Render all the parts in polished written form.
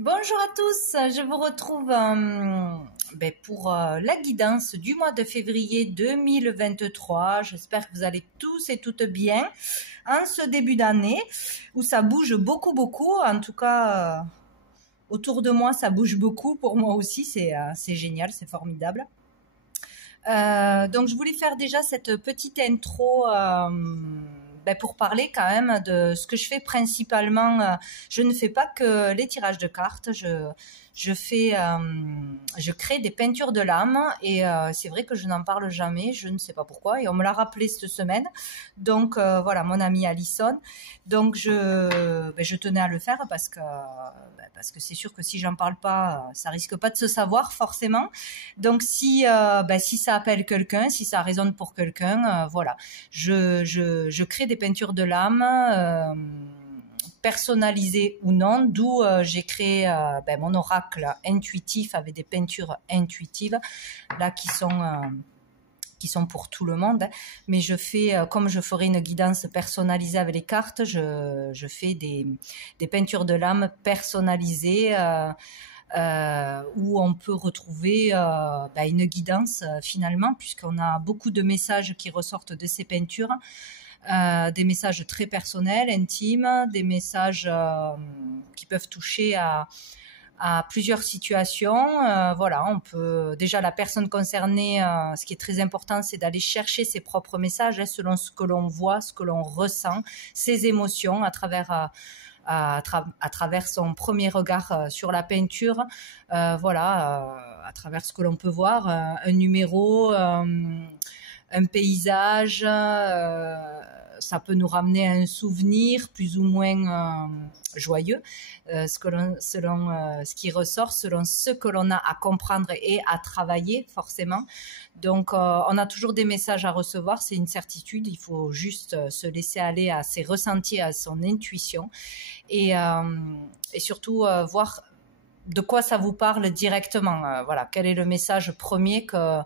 Bonjour à tous, je vous retrouve pour la guidance du mois de février 2023. J'espère que vous allez tous et toutes bien en ce début d'année où ça bouge beaucoup. En tout cas, autour de moi, ça bouge beaucoup. Pour moi aussi, c'est génial, c'est formidable. Donc, je voulais faire déjà cette petite intro pour parler quand même de ce que je fais principalement. Je ne fais pas que les tirages de cartes. Je crée des peintures de l'âme et c'est vrai que je n'en parle jamais. Je ne sais pas pourquoi et on me l'a rappelé cette semaine. Donc voilà, mon amie Alison. Donc je tenais à le faire parce que c'est sûr que si j'en parle pas, ça risque pas de se savoir forcément. Donc si ça appelle quelqu'un, si ça résonne pour quelqu'un, voilà, je crée des peintures de l'âme. Personnalisées ou non, d'où j'ai créé mon oracle intuitif avec des peintures intuitives là qui sont pour tout le monde, mais je fais comme je ferais une guidance personnalisée avec les cartes, je fais des peintures de l'âme personnalisées où on peut retrouver une guidance finalement, puisqu'on a beaucoup de messages qui ressortent de ces peintures. Des messages très personnels, intimes, des messages qui peuvent toucher à plusieurs situations. Voilà, on peut déjà la personne concernée, ce qui est très important, c'est d'aller chercher ses propres messages selon ce que l'on voit, ce que l'on ressent, ses émotions à travers son premier regard sur la peinture, à travers ce que l'on peut voir, un numéro, un paysage, ça peut nous ramener à un souvenir plus ou moins joyeux, selon ce qui ressort, selon ce que l'on a à comprendre et à travailler forcément. Donc on a toujours des messages à recevoir, c'est une certitude, il faut juste se laisser aller à ses ressentis, à son intuition et surtout voir de quoi ça vous parle directement. Voilà, quel est le message premier que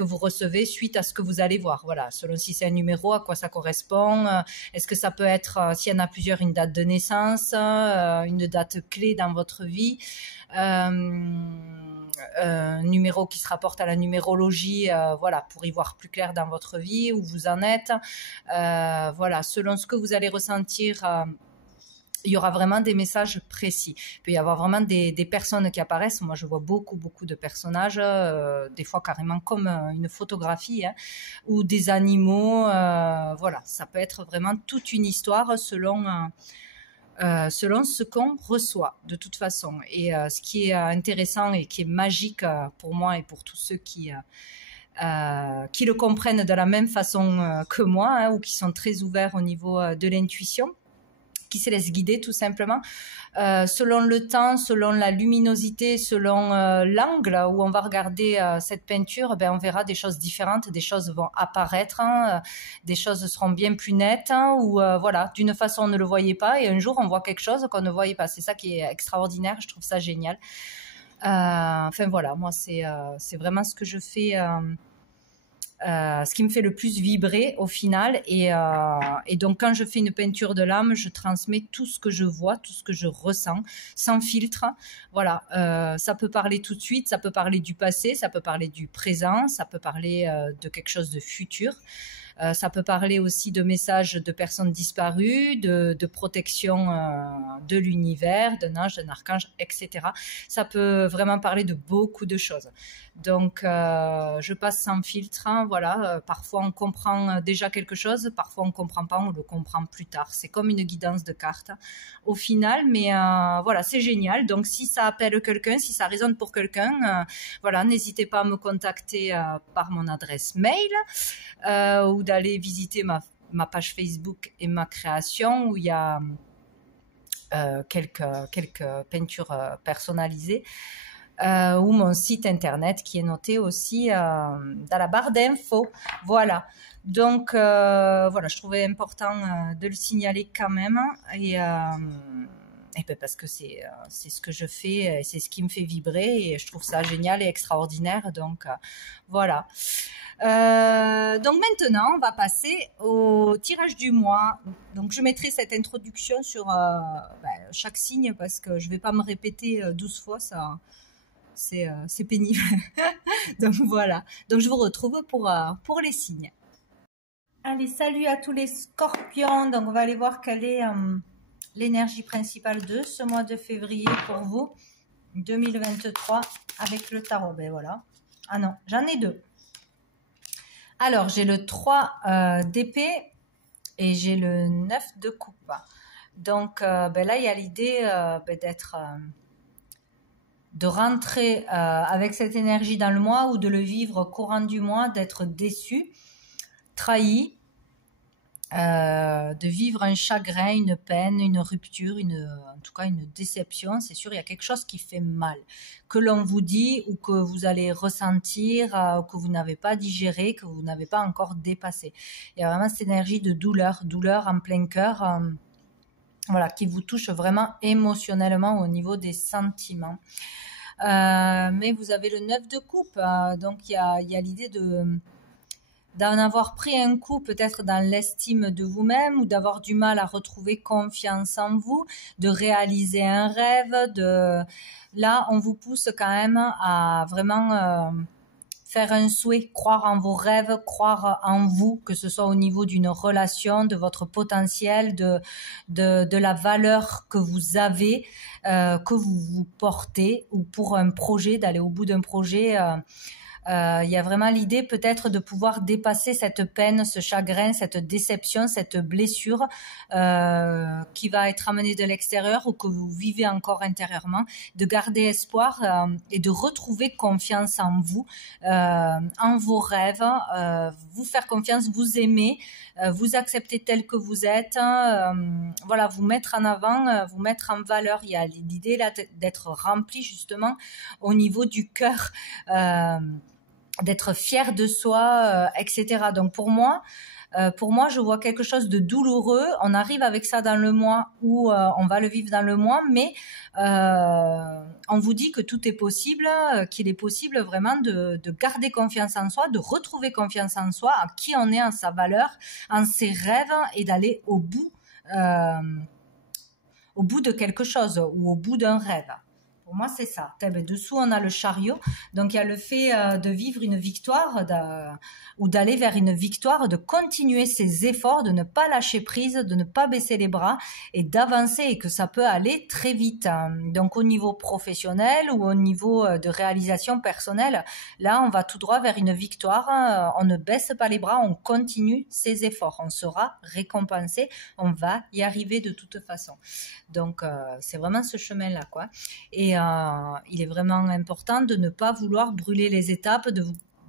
vous recevez suite à ce que vous allez voir. Voilà, selon si c'est un numéro, à quoi ça correspond. Est-ce que ça peut être, s'il y en a plusieurs, une date de naissance, une date clé dans votre vie, un numéro qui se rapporte à la numérologie, pour y voir plus clair dans votre vie, où vous en êtes. Selon ce que vous allez ressentir, il y aura vraiment des messages précis. Il peut y avoir vraiment des personnes qui apparaissent. Moi, je vois beaucoup de personnages, des fois carrément comme une photographie, ou des animaux. Ça peut être vraiment toute une histoire selon ce qu'on reçoit de toute façon. Et ce qui est intéressant et qui est magique pour moi et pour tous ceux qui le comprennent de la même façon que moi, ou qui sont très ouverts au niveau de l'intuition, qui se laisse guider tout simplement, selon le temps, selon la luminosité, selon l'angle où on va regarder cette peinture, on verra des choses différentes, des choses vont apparaître, des choses seront bien plus nettes, ou d'une façon on ne le voyait pas et un jour on voit quelque chose qu'on ne voyait pas. C'est ça qui est extraordinaire, je trouve ça génial. Moi c'est vraiment ce que je fais, ce qui me fait le plus vibrer au final, et donc quand je fais une peinture de l'âme, je transmets tout ce que je vois, tout ce que je ressens, sans filtre. Voilà, ça peut parler tout de suite, ça peut parler du passé, ça peut parler du présent, ça peut parler de quelque chose de futur. Ça peut parler aussi de messages de personnes disparues, de protection de l'univers, d'un ange, d'un archange, etc. Ça peut vraiment parler de beaucoup de choses. Donc, je passe sans filtre. Parfois, on comprend déjà quelque chose, parfois, on ne comprend pas, on le comprend plus tard. C'est comme une guidance de cartes au final, mais c'est génial. Donc, si ça appelle quelqu'un, si ça résonne pour quelqu'un, n'hésitez pas à me contacter par mon adresse mail ou d'aller visiter ma page Facebook et ma création, où il y a quelques peintures personnalisées, ou mon site internet qui est noté aussi dans la barre d'infos. Voilà. Donc je trouvais important de le signaler quand même, Et ben parce que c'est ce que je fais, c'est ce qui me fait vibrer et je trouve ça génial et extraordinaire. Donc voilà. Donc maintenant, on va passer au tirage du mois. Donc je mettrai cette introduction sur chaque signe parce que je vais pas me répéter 12 fois, ça c'est pénible. Donc voilà. Donc je vous retrouve pour les signes. Allez, salut à tous les scorpions. Donc on va aller voir quelle est l'énergie principale de ce mois de février pour vous, 2023, avec le tarot. Ben voilà. Ah non, j'en ai deux. Alors, j'ai le 3 d'épée et j'ai le 9 de coupe. Donc, ben là, il y a l'idée de rentrer avec cette énergie dans le mois ou de le vivre courant du mois, d'être déçu, trahi, de vivre un chagrin, une peine, une rupture, en tout cas une déception. C'est sûr, il y a quelque chose qui fait mal, que l'on vous dit ou que vous allez ressentir, que vous n'avez pas digéré, que vous n'avez pas encore dépassé. Il y a vraiment cette énergie de douleur en plein cœur, voilà, qui vous touche vraiment émotionnellement au niveau des sentiments. Mais vous avez le 9 de coupe, donc il y a l'idée d'en avoir pris un coup peut-être dans l'estime de vous-même ou d'avoir du mal à retrouver confiance en vous, de réaliser un rêve. Là, on vous pousse quand même à vraiment faire un souhait, croire en vos rêves, croire en vous, que ce soit au niveau d'une relation, de votre potentiel, de la valeur que vous avez, que vous portez, ou pour un projet, d'aller au bout d'un projet. Il y a vraiment l'idée peut-être de pouvoir dépasser cette peine, ce chagrin, cette déception, cette blessure qui va être amenée de l'extérieur ou que vous vivez encore intérieurement, de garder espoir et de retrouver confiance en vous, en vos rêves, vous faire confiance, vous aimer, vous accepter tel que vous êtes, voilà, vous mettre en avant, vous mettre en valeur. Il y a l'idée là d'être rempli justement au niveau du cœur. D'être fier de soi, etc. Donc pour moi, je vois quelque chose de douloureux. On arrive avec ça dans le mois où on va le vivre dans le mois, mais on vous dit que tout est possible, qu'il est possible vraiment de garder confiance en soi, de retrouver confiance en soi, en qui on est, en sa valeur, en ses rêves et d'aller au bout de quelque chose ou au bout d'un rêve. Pour moi, c'est ça. Dessous, on a le chariot. Donc, il y a le fait de vivre une victoire ou d'aller vers une victoire, de continuer ses efforts, de ne pas lâcher prise, de ne pas baisser les bras et d'avancer et que ça peut aller très vite. Donc, au niveau professionnel ou au niveau de réalisation personnelle, là, on va tout droit vers une victoire. On ne baisse pas les bras, on continue ses efforts. On sera récompensé. On va y arriver de toute façon. Donc, c'est vraiment ce chemin-là, quoi. Et il est vraiment important de ne pas vouloir brûler les étapes, de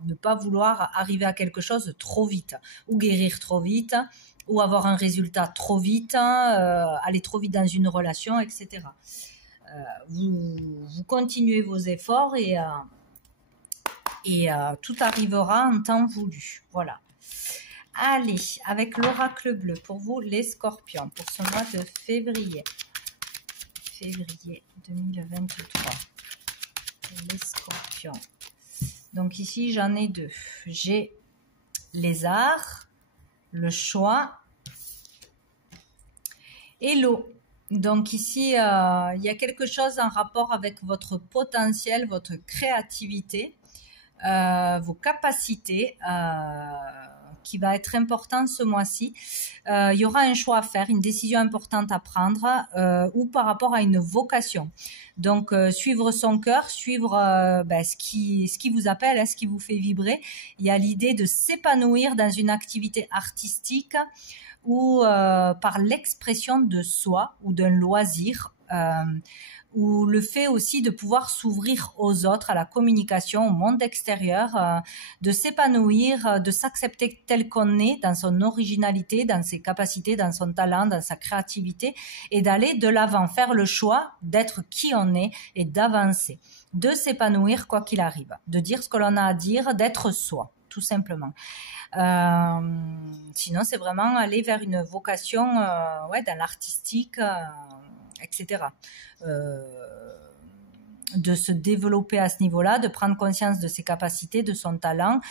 ne pas vouloir arriver à quelque chose trop vite, ou guérir trop vite, ou avoir un résultat trop vite, aller trop vite dans une relation, etc. Vous continuez vos efforts et tout arrivera en temps voulu. Voilà. Allez, avec l'oracle bleu, pour vous les scorpions, pour ce mois de février. Février 2023. Les scorpions. Donc ici, j'en ai deux. J'ai lézard, le choix et l'eau. Donc ici, il y a quelque chose en rapport avec votre potentiel, votre créativité, vos capacités, qui va être important ce mois-ci. Il y aura un choix à faire, une décision importante à prendre ou par rapport à une vocation. Donc, suivre son cœur, suivre ce qui vous appelle, ce qui vous fait vibrer. Il y a l'idée de s'épanouir dans une activité artistique ou par l'expression de soi ou d'un loisir. Ou le fait aussi de pouvoir s'ouvrir aux autres, à la communication, au monde extérieur, de s'épanouir, de s'accepter tel qu'on est, dans son originalité, dans ses capacités, dans son talent, dans sa créativité, et d'aller de l'avant, faire le choix d'être qui on est et d'avancer, de s'épanouir quoi qu'il arrive, de dire ce que l'on a à dire, d'être soi, tout simplement. Sinon, c'est vraiment aller vers une vocation dans l'artistique, etc. De se développer à ce niveau-là, de prendre conscience de ses capacités, de son talent,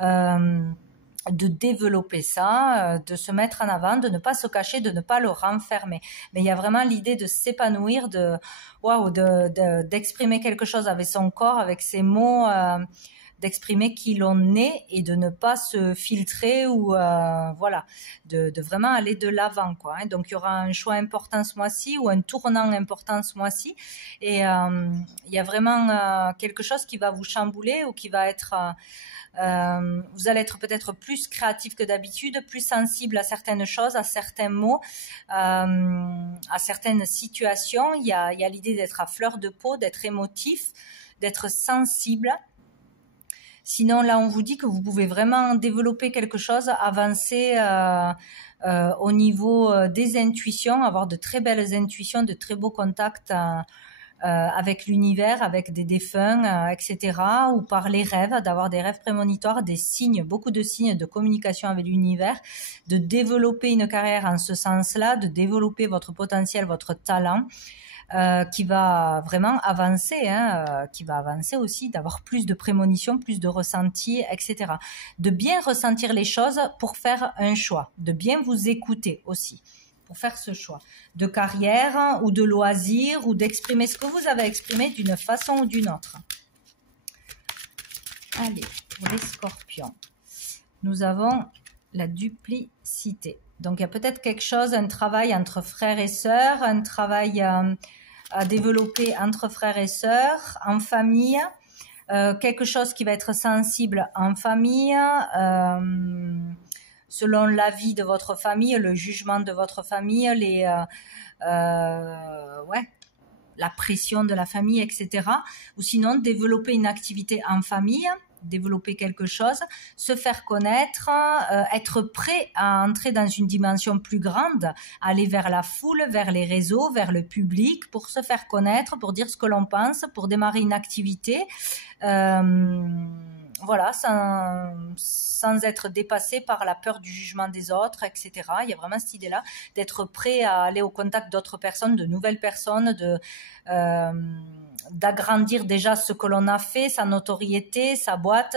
de développer ça, de se mettre en avant, de ne pas se cacher, de ne pas le renfermer. Mais il y a vraiment l'idée de s'épanouir, d'exprimer quelque chose avec son corps, avec ses mots, d'exprimer qui l'on est et de ne pas se filtrer ou voilà, de vraiment aller de l'avant, quoi. Hein. Donc il y aura un choix important ce mois-ci ou un tournant important ce mois-ci et il y a vraiment quelque chose qui va vous chambouler ou qui va être vous allez être peut-être plus créatif que d'habitude, plus sensible à certaines choses, à certains mots, à certaines situations. Il y a l'idée d'être à fleur de peau, d'être émotif, d'être sensible. Sinon, là, on vous dit que vous pouvez vraiment développer quelque chose, avancer au niveau des intuitions, avoir de très belles intuitions, de très beaux contacts avec l'univers, avec des défunts, etc. Ou par les rêves, d'avoir des rêves prémonitoires, des signes, beaucoup de signes de communication avec l'univers, de développer une carrière en ce sens-là, de développer votre potentiel, votre talent. Qui va vraiment avancer, qui va avancer aussi, d'avoir plus de prémonitions, plus de ressentis, etc. De bien ressentir les choses pour faire un choix, de bien vous écouter aussi pour faire ce choix de carrière ou de loisir ou d'exprimer ce que vous avez exprimé d'une façon ou d'une autre. Allez, pour les scorpions, nous avons la duplicité. Donc, il y a peut-être quelque chose, un travail entre frères et sœurs, un travail à développer entre frères et sœurs, en famille, quelque chose qui va être sensible en famille, selon l'avis de votre famille, le jugement de votre famille, la pression de la famille, etc. Ou sinon, développer une activité en famille, développer quelque chose, se faire connaître, être prêt à entrer dans une dimension plus grande, aller vers la foule, vers les réseaux, vers le public, pour se faire connaître, pour dire ce que l'on pense, pour démarrer une activité, voilà, sans être dépassé par la peur du jugement des autres, etc. Il y a vraiment cette idée-là d'être prêt à aller au contact d'autres personnes, de nouvelles personnes, d'agrandir déjà ce que l'on a fait, sa notoriété, sa boîte,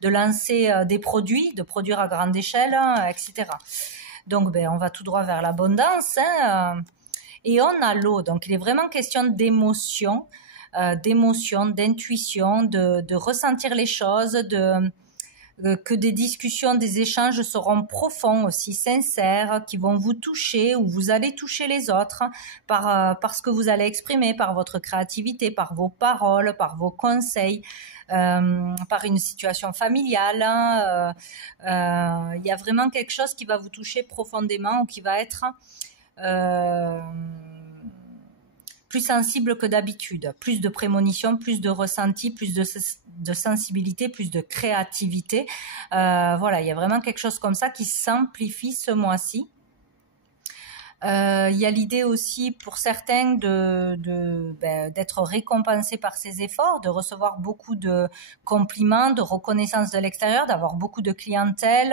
de lancer des produits, de produire à grande échelle, etc. Donc, on va tout droit vers l'abondance. Et on a l'eau, donc il est vraiment question d'émotion, d'intuition, de ressentir les choses, que des discussions, des échanges seront profonds aussi, sincères, qui vont vous toucher ou vous allez toucher les autres par ce que vous allez exprimer, par votre créativité, par vos paroles, par vos conseils, par une situation familiale. Il y a vraiment quelque chose qui va vous toucher profondément ou qui va être plus sensible que d'habitude, plus de prémonition, plus de ressenti, plus de sensibilité, plus de créativité. Voilà, il y a vraiment quelque chose comme ça qui s'amplifie ce mois-ci. Il y a l'idée aussi pour certains d'être récompensés par ses efforts, de recevoir beaucoup de compliments, de reconnaissance de l'extérieur, d'avoir beaucoup de clientèle,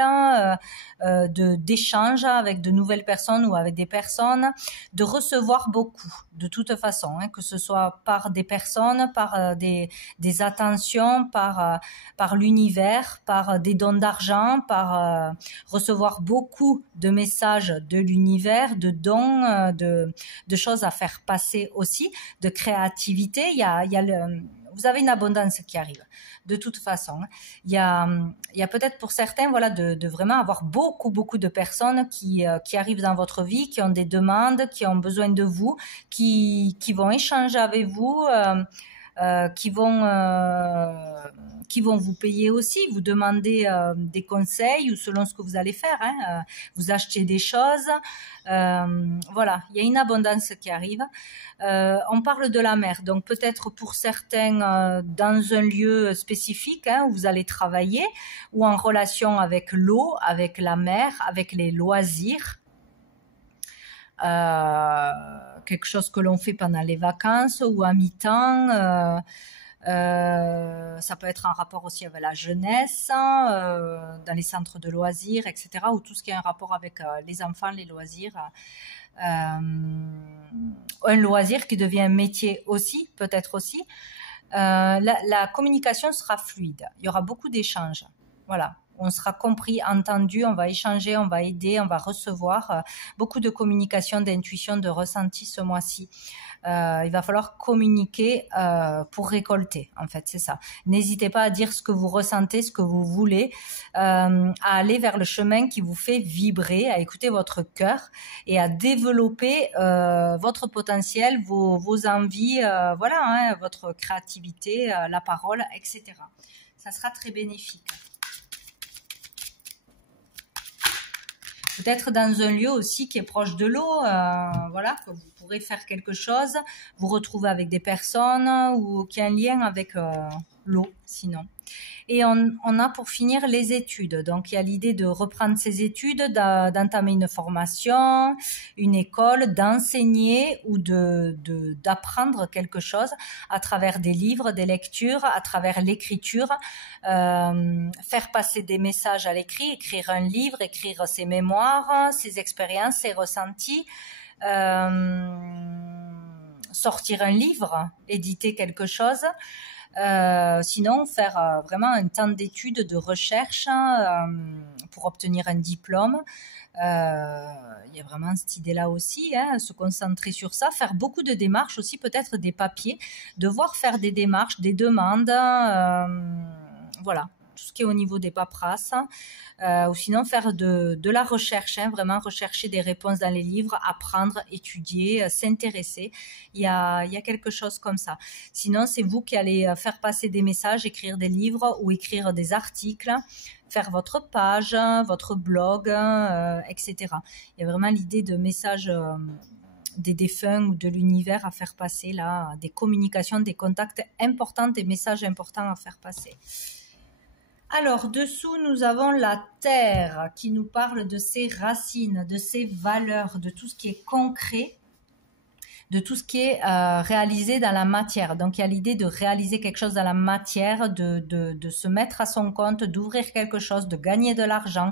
d'échanges avec de nouvelles personnes ou avec des personnes, de recevoir beaucoup de toute façon, que ce soit par des personnes, par des attentions, par l'univers, par des dons d'argent, par recevoir beaucoup de messages de l'univers, de dons, de choses à faire passer aussi, de créativité. Vous avez une abondance qui arrive. De toute façon, il y a peut-être pour certains, voilà, de vraiment avoir beaucoup de personnes qui arrivent dans votre vie, qui ont des demandes, qui ont besoin de vous, qui vont échanger avec vous. Qui vont vous payer aussi, vous demander des conseils ou selon ce que vous allez faire, vous achetez des choses. Voilà, il y a une abondance qui arrive. On parle de la mer, donc peut-être pour certains dans un lieu spécifique où vous allez travailler ou en relation avec l'eau, avec la mer, avec les loisirs. Quelque chose que l'on fait pendant les vacances ou à mi-temps, Ça peut être en rapport aussi avec la jeunesse, dans les centres de loisirs, etc. Ou tout ce qui a un rapport avec les enfants, les loisirs. Un loisir qui devient un métier aussi, peut-être aussi. La communication sera fluide. Il y aura beaucoup d'échanges. Voilà. On sera compris, entendu, on va échanger, on va aider, on va recevoir. Beaucoup de communication, d'intuition, de ressenti ce mois-ci. Il va falloir communiquer pour récolter, en fait, c'est ça. N'hésitez pas à dire ce que vous ressentez, ce que vous voulez, à aller vers le chemin qui vous fait vibrer, à écouter votre cœur et à développer votre potentiel, vos envies, voilà, hein, votre créativité, la parole, etc. Ça sera très bénéfique. Peut-être dans un lieu aussi qui est proche de l'eau, voilà, que vous pourrez faire quelque chose, vous retrouver avec des personnes ou qui a un lien avec l'eau, sinon. Et on a pour finir les études. Donc, il y a l'idée de reprendre ses études, d'entamer une formation, une école, d'enseigner ou d'apprendre quelque chose à travers des livres, des lectures, à travers l'écriture, faire passer des messages à l'écrit, écrire un livre, écrire ses mémoires, ses expériences, ses ressentis, sortir un livre, éditer quelque chose. Sinon, faire vraiment un temps d'études, de recherche pour obtenir un diplôme. Il y a vraiment cette idée-là aussi, hein, se concentrer sur ça, faire beaucoup de démarches aussi, peut-être des papiers, devoir faire des démarches, des demandes, voilà, tout ce qui est au niveau des paperasses, ou sinon faire de la recherche, hein, vraiment rechercher des réponses dans les livres, apprendre, étudier, s'intéresser. Il y a quelque chose comme ça. Sinon, c'est vous qui allez faire passer des messages, écrire des livres ou écrire des articles, faire votre page, votre blog, etc. Il y a vraiment l'idée de messages des défunts ou de l'univers à faire passer, là, des communications, des contacts importants, des messages importants à faire passer. Alors, dessous, nous avons la terre qui nous parle de ses racines, de ses valeurs, de tout ce qui est concret, de tout ce qui est réalisé dans la matière. Donc, il y a l'idée de réaliser quelque chose dans la matière, de se mettre à son compte, d'ouvrir quelque chose, de gagner de l'argent,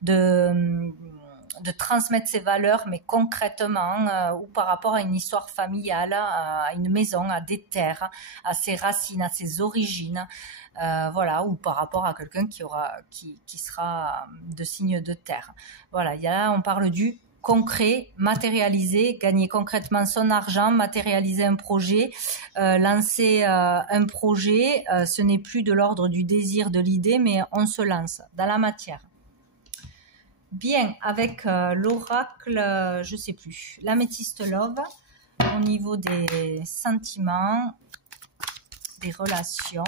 de transmettre ses valeurs, mais concrètement, ou par rapport à une histoire familiale, à une maison, à des terres, à ses racines, à ses origines, voilà, ou par rapport à quelqu'un qui sera de signe de terre. Voilà, là, on parle du concret, matérialiser, gagner concrètement son argent, matérialiser un projet, lancer un projet, ce n'est plus de l'ordre du désir, de l'idée, mais on se lance dans la matière. Bien, avec l'oracle, je sais plus, l'améthyste love, au niveau des sentiments, des relations.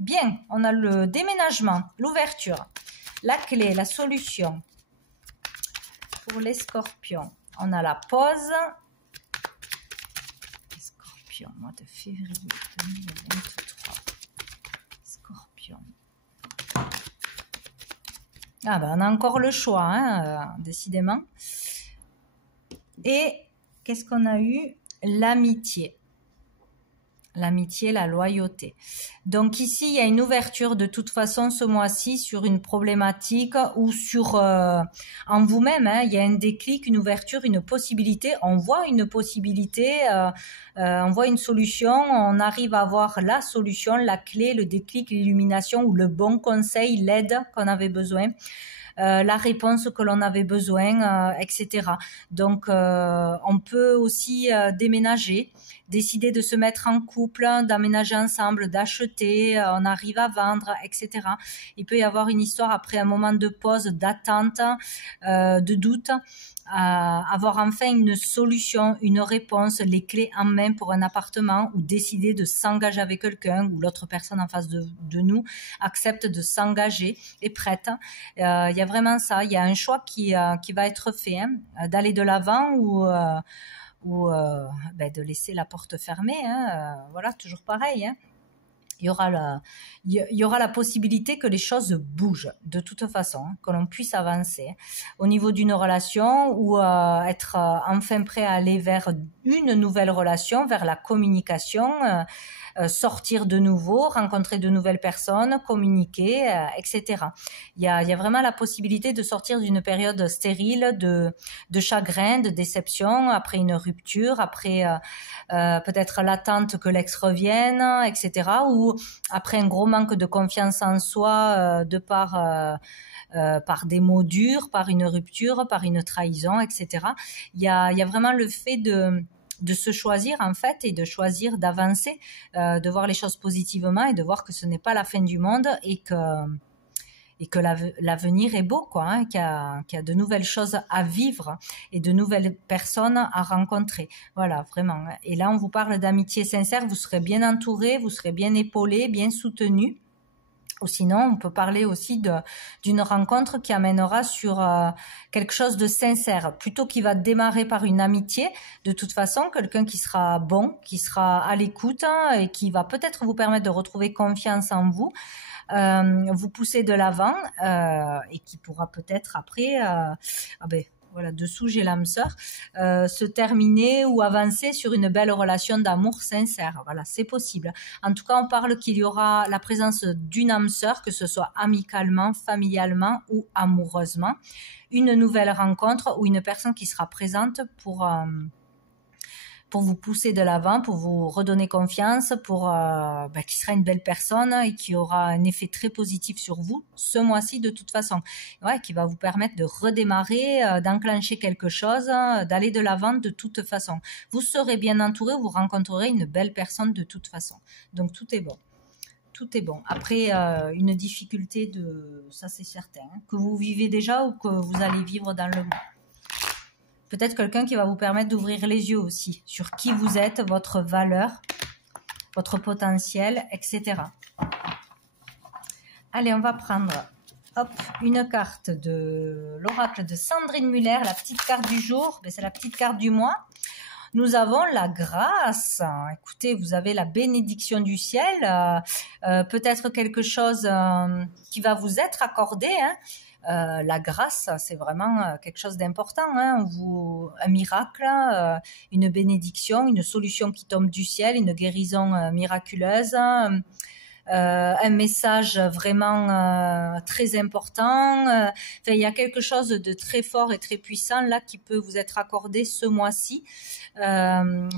Bien, on a le déménagement, l'ouverture, la clé, la solution. Pour les scorpions, on a la pause. Les scorpions, mois de février 2023. Scorpion. Ah ben, on a encore le choix, hein, décidément. Et qu'est-ce qu'on a eu? L'amitié. L'amitié, la loyauté. Donc ici, il y a une ouverture de toute façon ce mois-ci sur une problématique ou sur en vous-même. Hein, il y a un déclic, une ouverture, une possibilité. On voit une possibilité, on voit une solution, on arrive à voir la solution, la clé, le déclic, l'illumination ou le bon conseil, l'aide qu'on avait besoin. La réponse que l'on avait besoin, etc. Donc, on peut aussi déménager, décider de se mettre en couple, d'aménager ensemble, d'acheter, on arrive à vendre, etc. Il peut y avoir une histoire après un moment de pause, d'attente, de doute, avoir enfin une solution, une réponse, les clés en main pour un appartement ou décider de s'engager avec quelqu'un ou l'autre personne en face de nous accepte de s'engager, est prête. Il y a vraiment ça, il y a un choix qui va être fait, hein, d'aller de l'avant ou de laisser la porte fermée, hein, voilà, toujours pareil, hein. il y aura la possibilité que les choses bougent de toute façon, hein, que l'on puisse avancer au niveau d'une relation ou être enfin prêt à aller vers une nouvelle relation, vers la communication, sortir de nouveau, rencontrer de nouvelles personnes, communiquer, etc. Il y a vraiment la possibilité de sortir d'une période stérile, de chagrin, de déception, après une rupture, après peut-être l'attente que l'ex revienne, etc. Ou après un gros manque de confiance en soi par des mots durs, par une rupture, par une trahison, etc. Il y a vraiment le fait de se choisir en fait et de choisir d'avancer, de voir les choses positivement et de voir que ce n'est pas la fin du monde et que l'avenir est beau, quoi, hein, qu'il y a de nouvelles choses à vivre et de nouvelles personnes à rencontrer. Voilà, vraiment. Et là, on vous parle d'amitié sincère, vous serez bien entouré, vous serez bien épaulé, bien soutenu. Ou sinon, on peut parler aussi d'une rencontre qui amènera sur quelque chose de sincère, plutôt qui va démarrer par une amitié. De toute façon, quelqu'un qui sera bon, qui sera à l'écoute, hein, et qui va peut-être vous permettre de retrouver confiance en vous, vous pousser de l'avant, et qui pourra peut-être après, voilà, dessous j'ai l'âme sœur, se terminer ou avancer sur une belle relation d'amour sincère. Voilà, c'est possible. En tout cas, on parle qu'il y aura la présence d'une âme sœur, que ce soit amicalement, familialement ou amoureusement, une nouvelle rencontre ou une personne qui sera présente pour vous pousser de l'avant, pour vous redonner confiance, qui sera une belle personne et qui aura un effet très positif sur vous ce mois-ci de toute façon. Ouais, qui va vous permettre de redémarrer, d'enclencher quelque chose, d'aller de l'avant de toute façon. Vous serez bien entouré, vous rencontrerez une belle personne de toute façon. Donc tout est bon. Tout est bon. Après, une difficulté ça c'est certain, hein, que vous vivez déjà ou que vous allez vivre dans le mois. Peut-être quelqu'un qui va vous permettre d'ouvrir les yeux aussi sur qui vous êtes, votre valeur, votre potentiel, etc. Allez, on va prendre une carte de l'oracle de Sandrine Muller, la petite carte du jour, c'est la petite carte du mois. Nous avons la grâce. Écoutez, vous avez la bénédiction du ciel, peut-être quelque chose qui va vous être accordé, hein. La grâce, c'est vraiment quelque chose d'important, hein. Un miracle, une bénédiction, une solution qui tombe du ciel, une guérison miraculeuse, un message vraiment très important. Il y a quelque chose de très fort et très puissant là qui peut vous être accordé ce mois-ci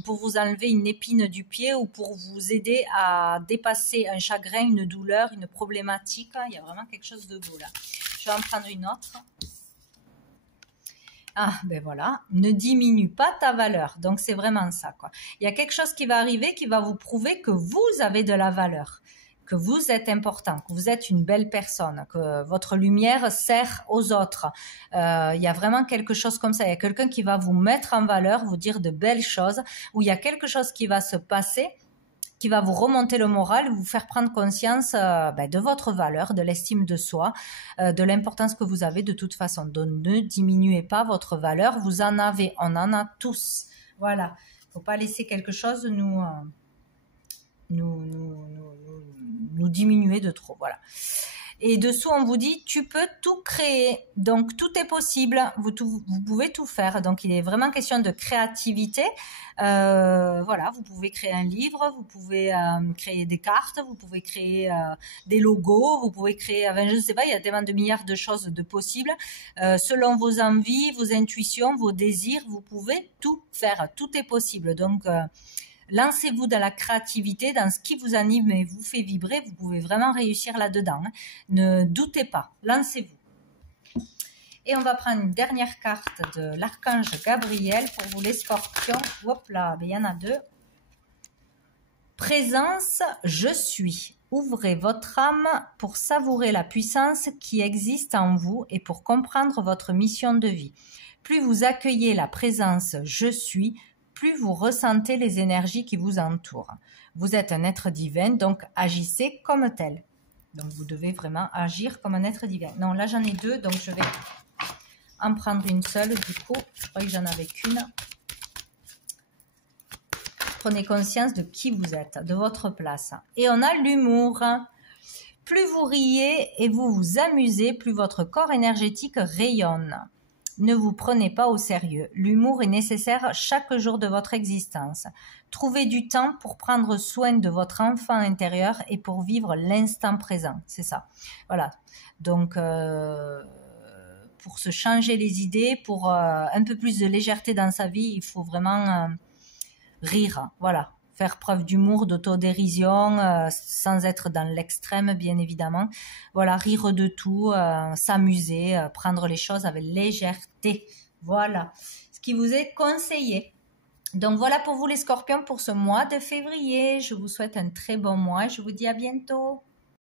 pour vous enlever une épine du pied ou pour vous aider à dépasser un chagrin, une douleur, une problématique. Il y a vraiment quelque chose de beau là. Je vais en prendre une autre. Ah, ben voilà, ne diminue pas ta valeur. Donc, c'est vraiment ça, quoi. Il y a quelque chose qui va arriver qui va vous prouver que vous avez de la valeur, que vous êtes important, que vous êtes une belle personne, que votre lumière sert aux autres. Il y a vraiment quelque chose comme ça. Il y a quelqu'un qui va vous mettre en valeur, vous dire de belles choses, où il y a quelque chose qui va se passer, qui va vous remonter le moral, vous faire prendre conscience de votre valeur, de l'estime de soi, de l'importance que vous avez de toute façon. Donc, ne diminuez pas votre valeur, vous en avez, on en a tous. Voilà, il ne faut pas laisser quelque chose nous diminuer de trop. Voilà. Et dessous, on vous dit, tu peux tout créer. Donc, tout est possible. Vous pouvez tout faire. Donc, il est vraiment question de créativité. Voilà, vous pouvez créer un livre, vous pouvez créer des cartes, vous pouvez créer des logos, vous pouvez créer, je ne sais pas, il y a tellement de milliards de choses de possibles. Selon vos envies, vos intuitions, vos désirs, vous pouvez tout faire. Tout est possible. Donc, lancez-vous dans la créativité, dans ce qui vous anime et vous fait vibrer. Vous pouvez vraiment réussir là-dedans, hein. Ne doutez pas, lancez-vous. Et on va prendre une dernière carte de l'archange Gabriel pour vous les scorpions. Hop là, il y en a deux. Présence, je suis. Ouvrez votre âme pour savourer la puissance qui existe en vous et pour comprendre votre mission de vie. Plus vous accueillez la présence je suis, plus vous ressentez les énergies qui vous entourent. Vous êtes un être divin, donc agissez comme tel. Donc vous devez vraiment agir comme un être divin. Non, là j'en ai deux, donc je vais en prendre une seule du coup. Je crois que j'en avais qu'une. Prenez conscience de qui vous êtes, de votre place. Et on a l'humour. Plus vous riez et vous vous amusez, plus votre corps énergétique rayonne. Ne vous prenez pas au sérieux. L'humour est nécessaire chaque jour de votre existence. Trouvez du temps pour prendre soin de votre enfant intérieur et pour vivre l'instant présent. C'est ça. Voilà. Donc, pour se changer les idées, pour un peu plus de légèreté dans sa vie, il faut vraiment rire. Voilà. Faire preuve d'humour, d'autodérision, sans être dans l'extrême, bien évidemment. Voilà, rire de tout, s'amuser, prendre les choses avec légèreté. Voilà, ce qui vous est conseillé. Donc voilà pour vous les scorpions pour ce mois de février. Je vous souhaite un très bon mois. Je vous dis à bientôt.